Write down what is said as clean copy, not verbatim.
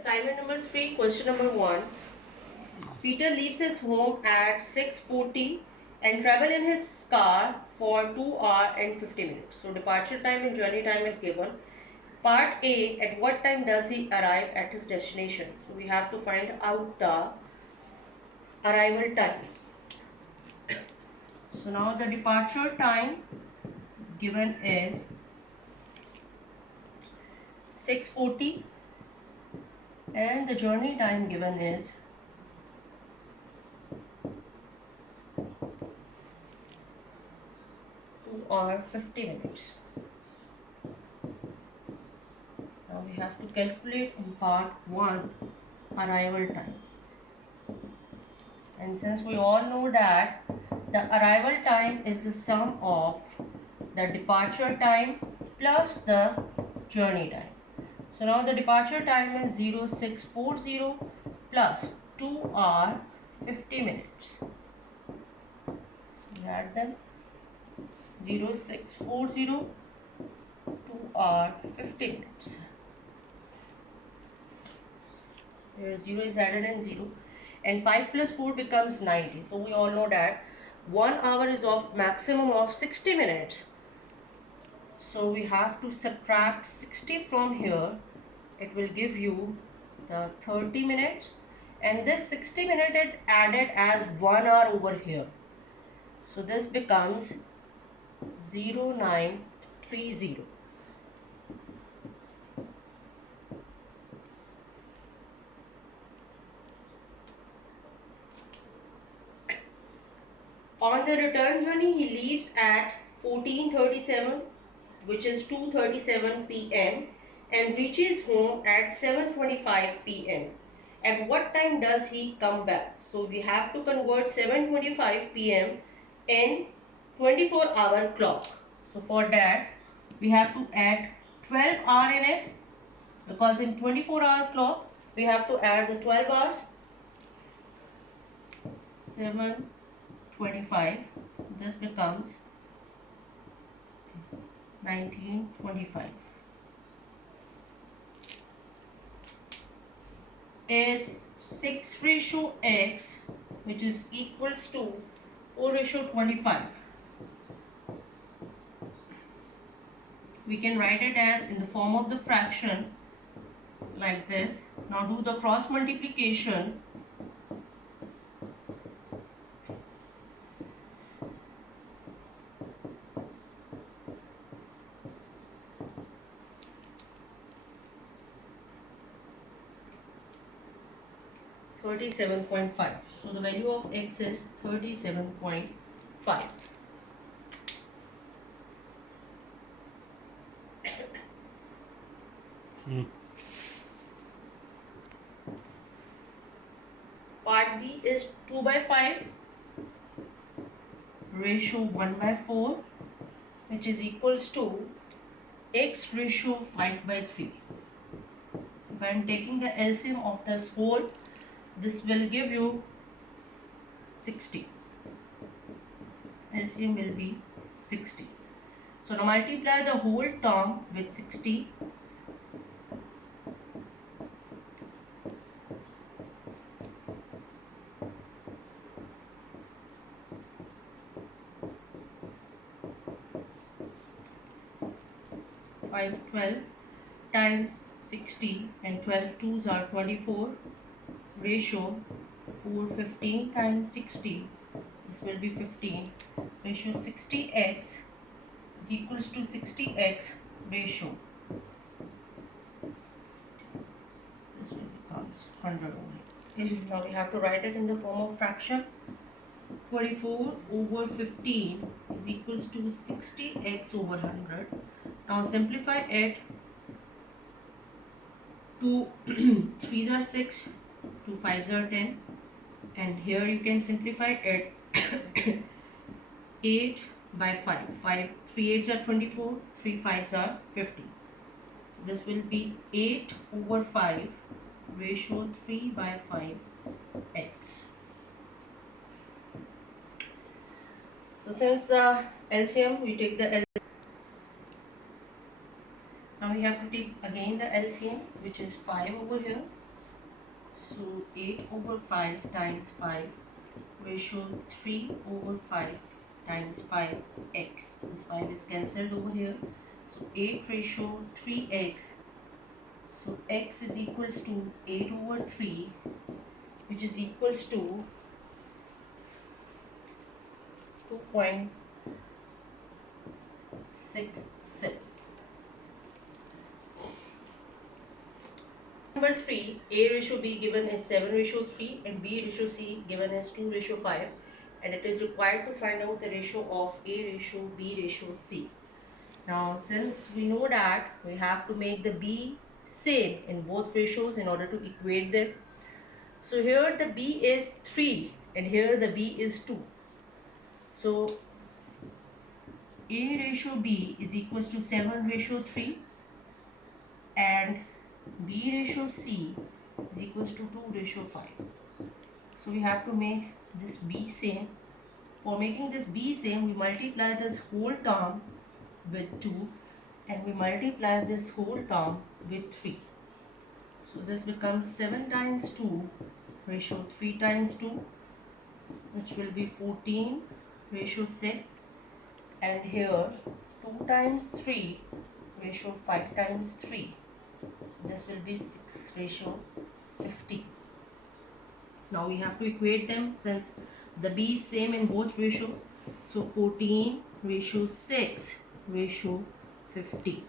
Assignment number 3, question number 1. Peter leaves his home at 6:40 and travel in his car for 2 hours and 50 minutes. So departure time and journey time is given. Part A, at what time does he arrive at his destination? So we have to find out the arrival time. So now the departure time given is 6:40 and the journey time given is 2 hours 50 minutes. Now we have to calculate in part 1 arrival time. And since we all know that the arrival time is the sum of the departure time plus the journey time. So now the departure time is 0640 plus 2 hours 50 minutes. We add them. 0640 2 hours 50 minutes. Here 0 is added and 0. And 5 plus 4 becomes 90. So we all know that 1 hour is of maximum of 60 minutes. So we have to subtract 60 from here. It will give you the 30 minutes. And this 60 minutes is added as 1 hour over here. So this becomes 0930. On the return journey, he leaves at 14:37, which is 2:37 p.m. and reaches home at 7:25 p.m. At what time does he come back? So we have to convert 7:25 p.m. in 24-hour clock. So for that, we have to add 12 hours in it, because in 24-hour clock, we have to add the 12 hours. 7:25, this becomes 19:25 is 6:x, which is equals to 4:25. We can write it as in the form of the fraction like this. Now do the cross multiplication. 37.5. So the value of x is 37.5. Part B is 2/5 ratio 1/4, which is equals to x ratio 5/3. When taking the LCM of this whole, this will give you 60. LCM will be 60. So now multiply the whole term with 60. Five 12 times 60 and 12 twos are 24. Ratio 415 times 60, this will be 15. Ratio 60x is equals to 60x ratio. This will becomes 100 only. Now we have to write it in the form of fraction. 24 over 15 is equals to 60x over 100. Now simplify it. 2 3s are 6, 2 5s are 10, and here you can simplify it. 8/5. 3 8s are 24, 3 5s are 50. This will be 8 over 5 ratio 3/5x. So since the LCM, we take the LCM. Now we have to take again the LCM, which is 5 over here. So 8 over 5 times 5 ratio 3 over 5 times 5x. This 5 is cancelled over here. So 8 ratio 3x. So x is equals to 8 over 3, which is equals to 2.67. Number 3, A ratio B given as 7 ratio 3 and B ratio C given as 2 ratio 5, and it is required to find out the ratio of A ratio B ratio C. Now since we know that we have to make the B same in both ratios in order to equate them. So here the B is 3 and here the B is 2. So A ratio B is equals to 7 ratio 3 and B ratio C is equals to 2 ratio 5. So we have to make this B same. For making this B same, we multiply this whole term with 2 and we multiply this whole term with 3. So this becomes 7 times 2 ratio 3 times 2, which will be 14 ratio 6, and here 2 times 3 ratio 5 times 3. This will be 6 ratio 50. Now we have to equate them since the B is same in both ratios. So 14 ratio 6 ratio 50.